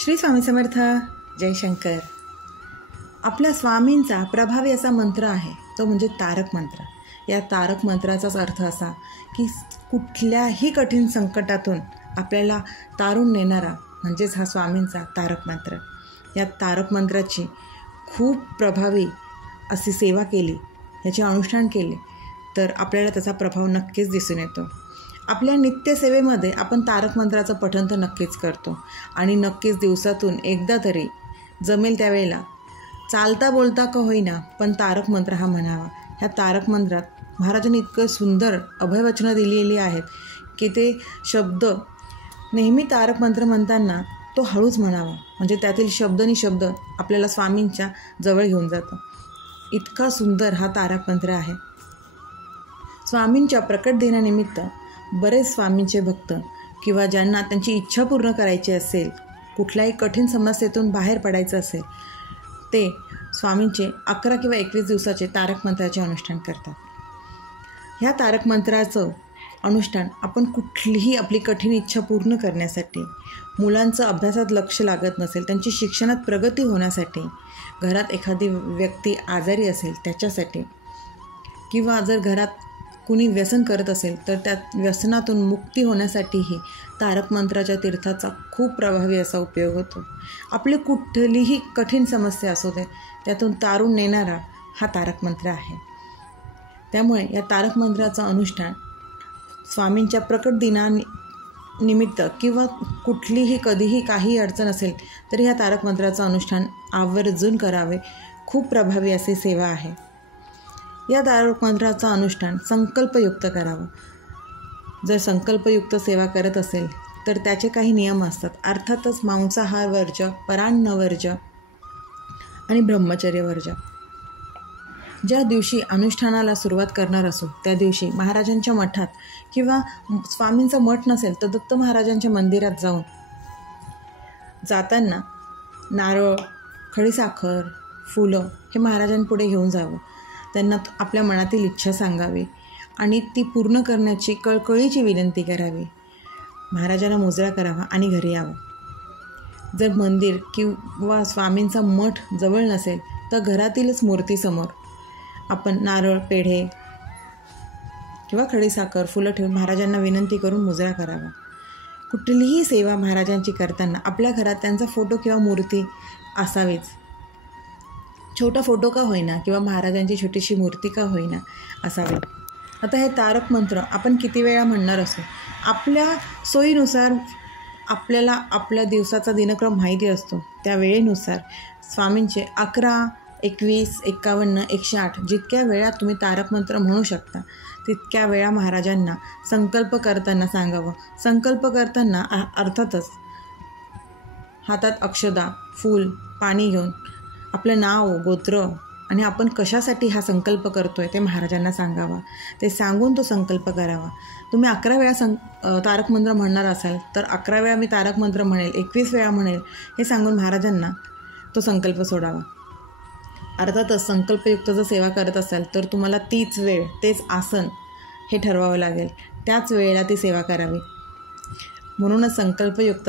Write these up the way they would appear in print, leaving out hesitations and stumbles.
श्री स्वामी समर्थ. जय शंकर. आपल्या स्वामींचा प्रभावी असा मंत्र आहे तो म्हणजे तारक मंत्र. या तारक मंत्राचाच अर्थ असा की कुठल्याही कठीण संकटातून आपल्याला तारून नेणारा म्हणजेच हा स्वामींचा तारक मंत्र. या तारक मंत्राची खूप प्रभावी अशी सेवा केली, याचे अनुष्ठान केले तर आपल्याला त्याचा प्रभाव नक्कीच दिसून येतो. आपल्या नित्यसेवेमध्ये आपण तारक मंत्राचं पठण तर नक्कीच करतो आणि नक्कीच दिवसातून एकदा तरी जमेल त्यावेळेला चालता बोलता का होईना पण तारक मंत्र हा म्हणावा. ह्या तारक मंत्रात महाराजांनी इतकं सुंदर अभयवचनं दिलेली आहेत की ते शब्द नेहमी तारक मंत्र म्हणताना तो हळूच म्हणावा, म्हणजे त्यातील शब्द आणि शब्द आपल्याला स्वामींच्या जवळ घेऊन जातं. इतका सुंदर हा तारक मंत्र आहे. स्वामींच्या प्रकट दिनानिमित्त बरेच स्वामींचे भक्त किंवा ज्यांना त्यांची इच्छा पूर्ण करायची असेल, कुठल्याही कठीण समस्येतून बाहेर पडायचं असेल, ते स्वामींचे 11 किंवा 21 दिवसाचे तारक मंत्राचे अनुष्ठान करतात. ह्या तारक मंत्राचं अनुष्ठान आपण कुठलीही आपली कठीण इच्छा पूर्ण करण्यासाठी, मुलांचं अभ्यासात लक्ष लागत नसेल, त्यांची शिक्षणात प्रगती होण्यासाठी, घरात एखादी व्यक्ती आजारी असेल त्याच्यासाठी, किंवा जर घरात कुणी व्यसन करत असेल तर त्या व्यसनातून मुक्ती होण्यासाठीही तारक मंत्राच्या तीर्थाचा खूप प्रभावी असा उपयोग होतो. आपली कुठलीही कठीण समस्या असू दे त्यातून तारून नेणारा हा तारक मंत्र आहे. त्यामुळे या तारक मंत्राचं अनुष्ठान स्वामींच्या प्रकट दिनानिमित्त किंवा कुठलीही कधीही काही अडचण असेल तरी ह्या तारक मंत्राचं अनुष्ठान आवर्जून करावे. खूप प्रभावी अशी सेवा आहे. या तारक मंत्राचं अनुष्ठान संकल्पयुक्त करावं. जर संकल्पयुक्त सेवा करत असेल तर त्याचे काही नियम असतात. अर्थातच मांसाहार वर्ज्य, परान्न वर्ज्य आणि ब्रह्मचर्य वर्ज्य. ज्या दिवशी अनुष्ठानाला सुरुवात करणार असो त्या दिवशी महाराजांच्या मठात किंवा स्वामींचा मठ नसेल तर दत्त महाराजांच्या मंदिरात जाताना नारळ, खडीसाखर, फुलं हे महाराजांपुढे घेऊन जावं. त्यांना आपल्या मनातील इच्छा सांगावी आणि ती पूर्ण करण्याची कळकळीची विनंती करावी. महाराजांना मुजरा करावा आणि घरी यावं. जर मंदिर किंवा स्वामींचा मठ जवळ नसेल तर घरातीलच मूर्तीसमोर आपण नारळ, पेढे किंवा खडीसाखर, फुलं ठेवून महाराजांना विनंती करून मुजरा करावा. कुठलीही सेवा महाराजांची करताना आपल्या घरात त्यांचा फोटो किंवा मूर्ती असावीच. छोटा फोटो का होईना किंवा महाराजांची छोटीशी मूर्ती का होईना असावी. आता हे तारक मंत्र आपण किती वेळा म्हणणार असो, आपल्या सोयीनुसार आपल्याला आपल्या दिवसाचा दिनक्रम माहिती असतो. त्या वेळेनुसार स्वामींचे 11, 21, 51, 108 जितक्या वेळा तुम्ही तारक मंत्र म्हणू शकता तितक्या वेळा महाराजांना संकल्प करताना सांगावं. संकल्प करताना अर्थातच हातात अक्षदा, फूल, पाणी घेऊन आपलं नाव, गोत्र आणि आपण कशासाठी हा संकल्प करतो आहे ते महाराजांना सांगावा. ते सांगून तो संकल्प करावा. तुम्ही 11 वेळा तारक मंत्र म्हणणार असाल तर 11 वेळा मी तारक मंत्र म्हणेल, 21 वेळा म्हणेल हे सांगून महाराजांना तो संकल्प सोडावा. अर्थातच संकल्पयुक्त जर सेवा करत असाल तर तुम्हाला तीच वेळ, तेच आसन हे ठरवावं लागेल. त्याच वेळेला ती सेवा करावी. म्हणूनच संकल्पयुक्त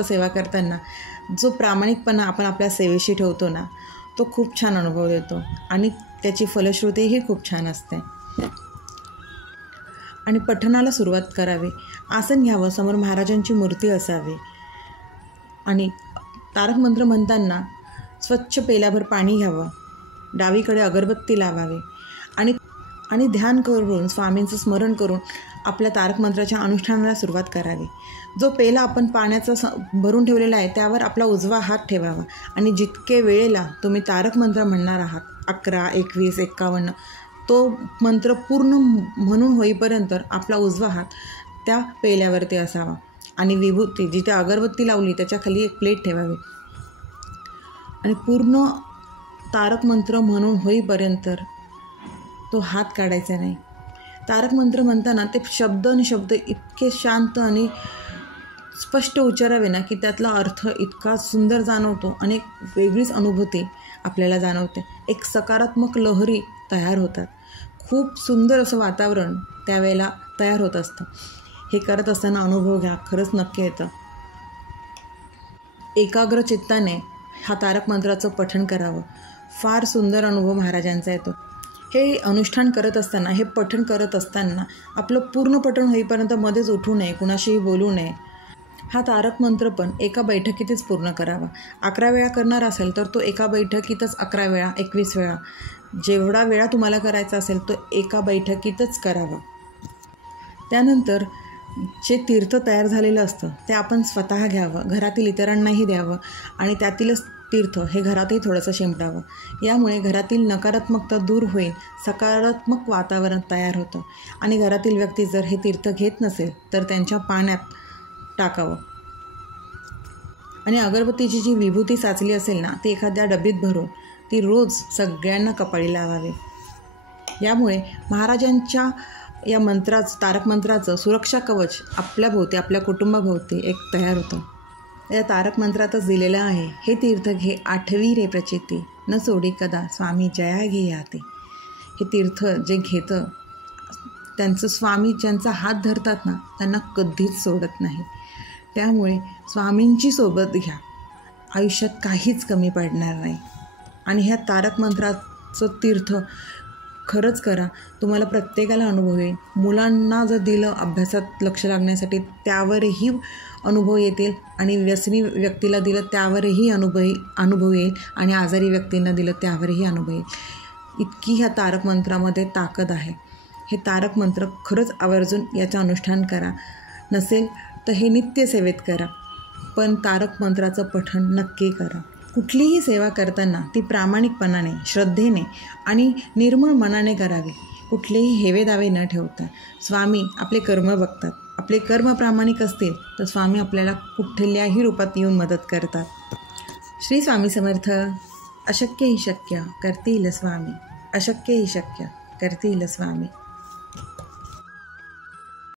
सेवा करताना जो प्रामाणिकपणा आपण आपल्या सेवेशी ठेवतो ना तो खूप छान अनुभव देतो आणि त्याची फलश्रुतीही खूप छान असते. आणि पठणाला सुरुवात करावी. आसन घ्यावं, समोर महाराजांची मूर्ती असावी आणि तारक मंत्र म्हणताना स्वच्छ पेल्याभर पाणी घ्यावं, डावीकडे अगरबत्ती लावावी आणि ध्यान करून स्वामींचं स्मरण करून आपल्या तारक मंत्राच्या अनुष्ठानाला सुरुवात करावी. जो पेला आपण पाण्याचा भरून ठेवलेला आहे त्यावर आपला उजवा हात ठेवावा आणि जितके वेळेला तुम्ही तारक मंत्र म्हणणार आहात 11, 21, 51 तो मंत्र पूर्ण म्हणून होईपर्यंत आपला उजवा हात त्या पेल्यावरती असावा आणि विभूती जिथे अगरबत्ती लावली त्याच्या खाली एक प्लेट ठेवावी आणि पूर्ण तारक मंत्र म्हणून होईपर्यंत तो हात काढायचा नाही. तारक मंत्र म्हणताना ते शब्द आणि शब्द इतके शांत आणि स्पष्ट उच्चारावे ना की त्यातला अर्थ इतका सुंदर जाणवतो आणि एक वेगळीच अनुभूती आपल्याला जाणवते. एक सकारात्मक लहरी तयार होतात. खूप सुंदर असं वातावरण त्यावेळेला तयार होत असतं. हे करत असताना अनुभव घ्या, खरंच नक्की येतं. एकाग्र चित्ताने हा तारक मंत्राचं पठण करावं. फार सुंदर अनुभव महाराजांचा येतो. हे अनुष्ठान करत असताना, हे पठण करत असताना आपलं पूर्ण पठण होईपर्यंत मध्येच उठू नये, कुणाशीही बोलू नये. हा तारक मंत्र पण एका बैठकीतच पूर्ण करावा. 11 वेळा करणार असेल तर तो एका बैठकीतच 11 वेळा, 21 वेळा, जेवढा वेळा तुम्हाला करायचा असेल तो एका बैठकीतच करावा. त्यानंतर जे तीर्थ तयार झालेलं असतं ते आपण स्वतः घ्यावं, घरातील इतरांनाही द्यावं आणि त्यातीलच तीर्थ हे घरातही थोडंसं शिंपडावं. यामुळे घरातील नकारात्मकता दूर होईल, सकारात्मक वातावरण तयार होतं आणि घरातील व्यक्ती जर हे तीर्थ घेत नसेल तर त्यांच्या पाण्यात टाकावं. आणि अगरबत्तीची जी विभूती साचली असेल ना, ती एखाद्या डबीत भरून ती रोज सगळ्यांना कपाळी लावावी. यामुळे महाराजांच्या या मंत्राचं, तारक मंत्राचं सुरक्षा कवच आपल्या भोवती, आपल्या कुटुंबाभोवती एक तयार होतं. या तारक मंत्रातच दिलेलं आहे, हे तीर्थ घे आठवी रे प्रचिती, न सोडी कदा स्वामी जया घे याते. हे तीर्थ जे घेतं त्यांचं स्वामी ज्यांचा हात धरतात ना, त्यांना कधीच सोडत नाही. त्यामुळे स्वामींची सोबत घ्या, आयुष्यात काहीच कमी पडणार नाही. आणि ह्या तारक मंत्राचं तीर्थ खरंच करा, तुम्हाला प्रत्येकाला अनुभव येईल. मुलांना जर दिलं अभ्यासात लक्ष लागण्यासाठी, अनुभव येतील आणि व्यसनी व्यक्तीला दिलं त्यावरही अनुभव येईल आणि आजारी व्यक्तींना दिलं त्यावरही अनुभव येईल. इतकी ह्या तारक मंत्रामध्ये ताकद आहे. हे तारक मंत्र खरंच आवर्जून याचं अनुष्ठान करा. नसेल तर हे नित्यसेवेत करा, पण तारक मंत्राचं पठण नक्की करा. कुठलीही सेवा करताना ती प्रामाणिकपणाने, श्रद्धेने आणि निर्मळ मनाने करावी. कुठलेही हेवेदावे न ठेवता. स्वामी आपले कर्म बघतात. आपले कर्म प्रामाणिक असतील तर स्वामी आपल्याला कुठल्याही रूपात येऊन मदत करतात. श्री स्वामी समर्थ. अशक्य ही शक्य करतील स्वामी, अशक्य ही शक्य करतील स्वामी.